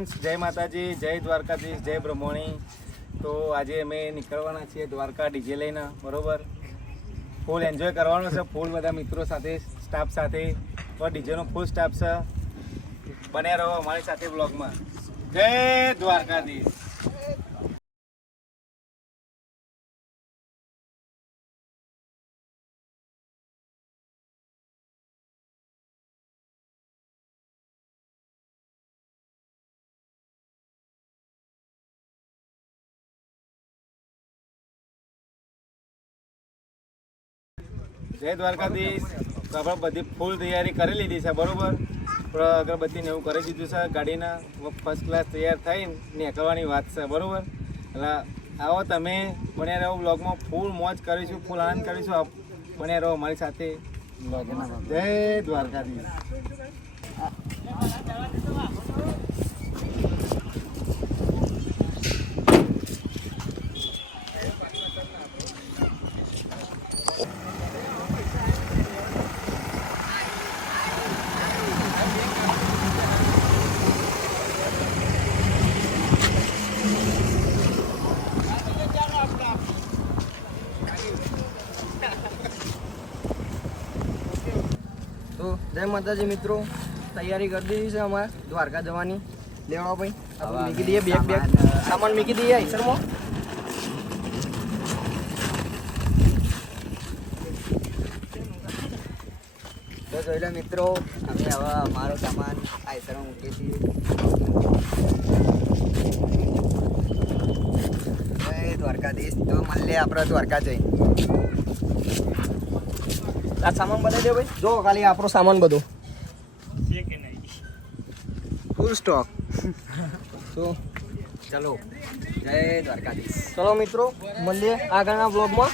Friends, જય માતાજી, જય દ્વારકાધીશ, જય બ્રહ્મણી. તો આજે અમે નીકળવાના છીએ દ્વારકા ડીજે લઈને, બરોબર. ફૂલ એન્જોય કરવાનો છે, ફૂલ બધા મિત્રો સાથે, સ્ટાફ સાથે. તો ડીજેનો ફૂલ સ્ટાફ છે. બન્યા રહો અમારી સાથે બ્લોગમાં. જય દ્વારકાધીશ. જય દ્વારકાધીશ. તો આપણે બધી ફૂલ તૈયારી કરી લીધી છે, બરોબર. અગરબત્તીને એવું કરી દીધું છે. ગાડીના ફર્સ્ટ ક્લાસ તૈયાર થઈને નીકળવાની વાત છે, બરોબર. એટલે આવો તમે, બન્યા રહો બ્લોગમાં. ફૂલ મોજ કરીશું, ફૂલ આનંદ કરીશું. બન્યા રહો અમારી સાથે. જય દ્વારકાધીશ. તો જય માતાજી મિત્રો, તૈયારી કરી દીધી છે અમારે દ્વારકા જવાની. લેવા ભાઈ આપણે મૂકી દઈએ, બેગ સામાન મૂકી દઈએ આઈસરમાં. તો જોઈ લો મિત્રો, અમે હવે અમારો સામાન આઈસરમાં મૂકીએ છીએ. જય દ્વારકાધીશ. તો મળીએ આપણે દ્વારકા જઈ. આ સામાન બનાવી દે ભાઈ. જો ખાલી આપણો સામાન બધો ફૂલ સ્ટોક. તો ચલો, જય દ્વારકાધીશ. ચલો મિત્રો, મળીએ આગળના બ્લોગમાં.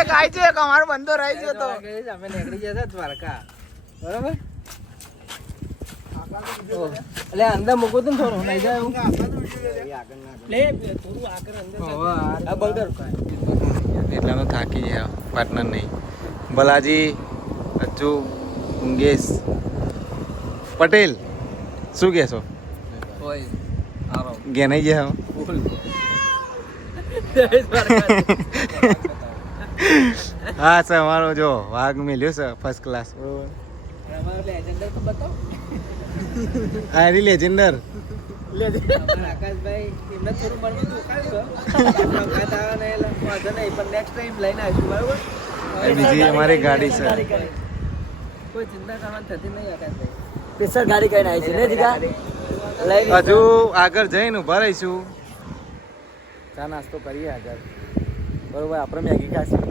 એક આઈ છે, એક અમારો બંદો રહી ગયો તો અમે નીકળી ગયા દ્વારકા, બરાબર. એટલે અંદર મૂકો તો થોડું નહીં જાય એવું. એટલા તો થાકી જાય પાર્ટનર નહીં. બલાજી, અચ્ચુ, મુંગેશ, પટેલ, શું કહેશો? ગેનાઈ ગયા હા સર, અમારો જો વાઘ મેલ્યો છે ફર્સ્ટ ક્લાસ, બરોબર. હા રી લેજેન્ડર આકાશભાઈ એમને થોડું મળતું પણ નેક્સ્ટ ટાઈમ લઈને આવીશું, બરાબર. બીજી અમારી ગાડી છે. કોઈ ચિંતા કરવાની થતી નહીં આકાશભાઈ. સ્પેશિયલ ગાડી કઈને આવી છે ને જીગા. હજુ આગળ જઈને ઉભા રહીશું, ચા નાસ્તો કરીએ આગળ, બરોબર. આપણે મેગી ખાશું.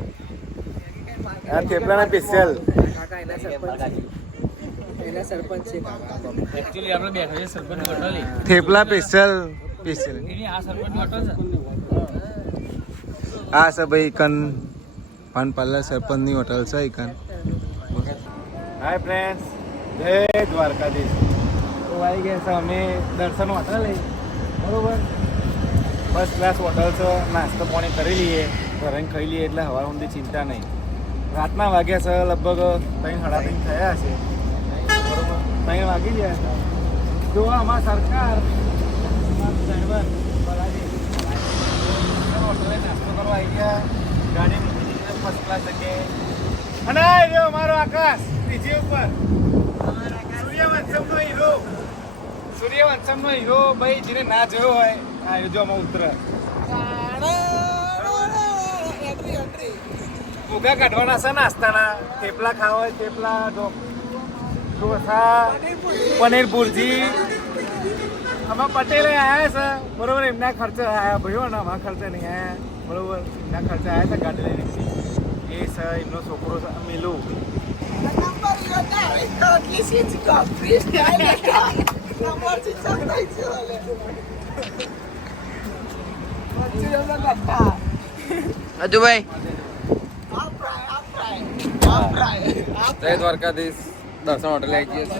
આ થેપલાના સ્પેશિયલ. કાકા એના સરપંચ છે કાકા. એકચ્યુઅલી આપણે બેઠા છે સરપંચ હોટલ. થેપલા સ્પેશિયલ આ સરપંચ હોટલ છે. હા સર ભાઈ, કન પાન પાર્લર સરપંચની હોટલ છે કન. હાય ફ્રેન્ડ્સ, જય દ્વારકાધીશ. તો આવી ગયા છે અમે દર્શન હોટલ, બરોબર. ફર્સ્ટ ક્લાસ હોટલ છે. નાસ્તો પાણી કરી લઈએ, ઘરે ખાઈ લઈએ, એટલે હવા ઊંધી ચિંતા નહીં. રાતના વાગ્યા છે લગભગ 3-3:30 થયા છે, બરોબર. 3 વાગી ગયા છે. જો અમારા સરકાર ડ્રાઈવર બલાજી હોટલે નાસ્તો કરવા આવી ગયા. ગાડી મૂકી ફર્સ્ટ ક્લાસ જગ્યાએ. અને આ રહ્યો અમારો આકાશ ડીજે ઉપર. સૂર્યવંશમનો હીરો ભાઈ, જેને ના જોયો હોય આ જો આમાં ઉતરે. ભૂગા કાઢવાના છે નાસ્તાના. થેપલા ખાવા હોય થેપલા, ઢોસા, પનીર ભુરજી. આમાં પટેલે આવ્યા છે, બરોબર. એમના ખર્ચે આવ્યા ભાઈઓ, ને અમારા ખર્ચે નહીં આવ્યા, બરોબર. એમના ખર્ચે આવ્યા છે ગાડી લઈને. એ છે એમનો છોકરો છે મિલુ. અજુભાઈ જય દ્વારકાધીશ. દર્શન હોટલ આવી ગયો છે.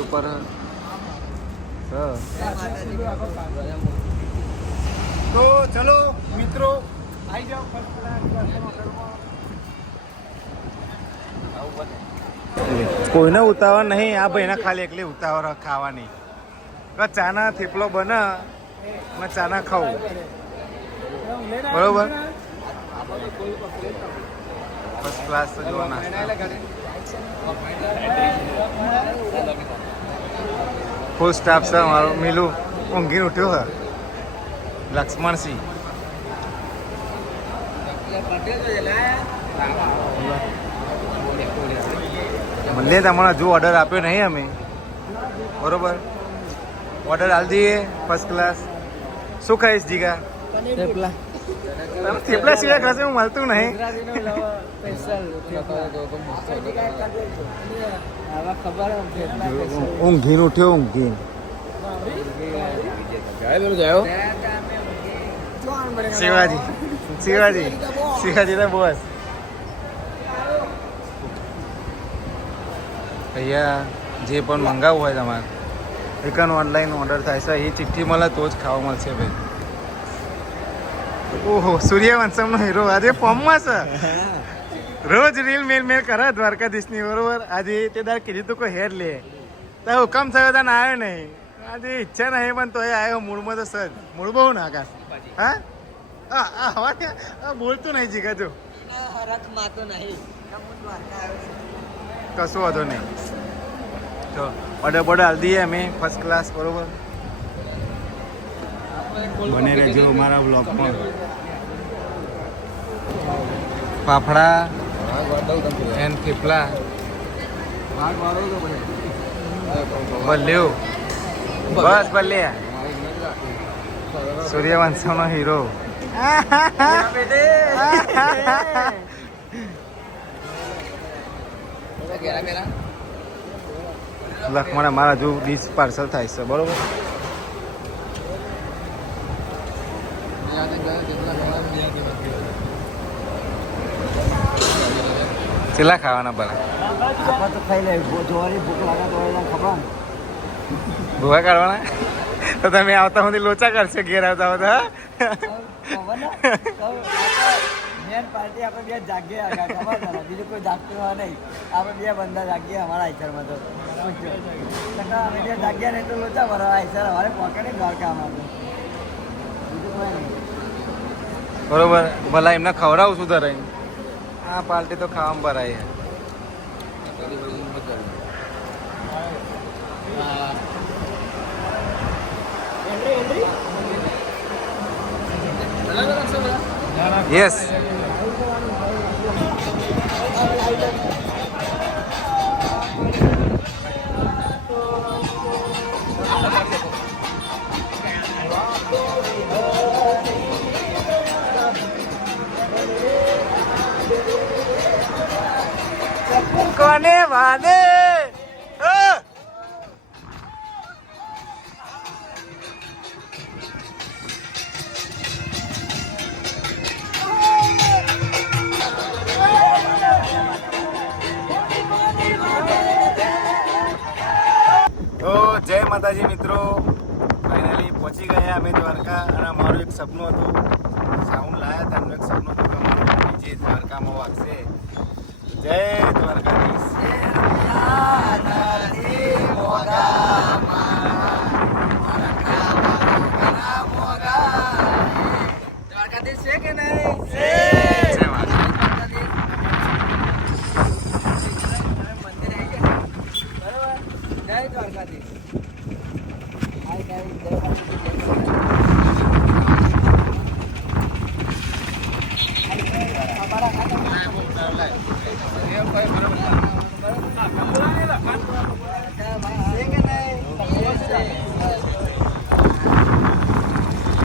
ઉપર તો ચલો મિત્રો, આવી જાઓ ફર્સ્ટ ક્લાસ હોટલમાં. કોઈને ઉતાવળ નહીં, આ ભાઈને ખાલી એકલી ઉતાવળ ખાવાની. ચાના થેપલો બને અને ચાના ખાવું, બરોબર. ફર્સ્ટ ક્લાસ તો જોવા નાસ્તા. ફૂલ સ્ટાફ છે અમારો. મિલું ઊંઘીને ઉઠ્યો હે. લક્ષ્મણસિંહ મને તમારા જો ઓર્ડર આપ્યો નહીં અમે, બરોબર. ઓર્ડર આલી દઈએ ફર્સ્ટ ક્લાસ. શું ખાઈશ જીગા? થેપલા. તમે થેપલા સિવાય ખાશે હું મળતું નહીં. ઊંઘીને ઉઠ્યો, ઊંઘીને. શિવાજી શિવાજી શિવાજી તો બોસ. અહીંયા જે પણ મંગાવવું હોય તમારે એકન ઓનલાઈન ઓર્ડર થાય છે. એ ચિઠ્ઠી મળે તો જ ખાવા મળશે ભાઈ. ઓહો, સૂર્યવંશમનો હીરો આજે ફોર્મમાં છે. રોજ રીલ મેલ કરે દ્વારકાધીશની, બરોબર. આજે તે દાર કીધું તું કોઈ હેર લે તો હુકમ થયો તને આવ્યો નહીં. આજે ઈચ્છા નહીં પણ તોય આવ્યો. મૂળમાં તો સજ મૂળ બહુ ના આકાશ. હા હવા બોલતું નહીં જીગા જો. કશું વાંધો નહીં. તો ઓર્ડર બોર્ડર હાલ દઈએ અમે ફર્સ્ટ ક્લાસ, બરોબર. બને રહેજો મારા બ્લોગમાં. ફાફડા એન્ડ થેપલા બલ્લ્યું. બસ બલ્લે સૂર્યવંશમનો હીરો. લખમણ અમારા જો ડીશ પાર્સલ થાય છે, બરોબર. કેટલા ખાવાના ભલા? તો ખાઈ લે. જોવાની ભૂખ લાગે તો ખબર ભૂવા કાઢવાના તો તમે આવતા સુધી લોચા કરશે ઘેર આવતા હોતા. મેન પાર્ટી આપણે બે જાગીએ ખબર છે, બીજું કોઈ જાગતું હોય નહીં. આપણે બે બંદા જાગીએ અમારા આઈસરમાં તો. અમે બે જાગ્યા નહીં તો લોચા ભરવા આઈસર અમારે પોકેટ દ્વારકા અમારે બીજું કોઈ નહીં. બરોબર. ભલા એમને ખવડાવું છું ધરાઈ. આ પાર્ટી તો ખાવામાં ભરાય. યસ. કોને વાદે તો જય માતાજી મિત્રો. ફાઇનલી પહોંચી ગયા અમે દ્વારકા. અને અમારું એક સપનું હતું, સાઉન્ડ લાયા હતા. એમનું એક સપનું હતું કે અમારું ડીજે દ્વારકામાં વાગશે. જય દ્વારકાધીશ. દ્વારકાધીશ છે કે નહીં? જય દ્વારકાધીશ. અમારા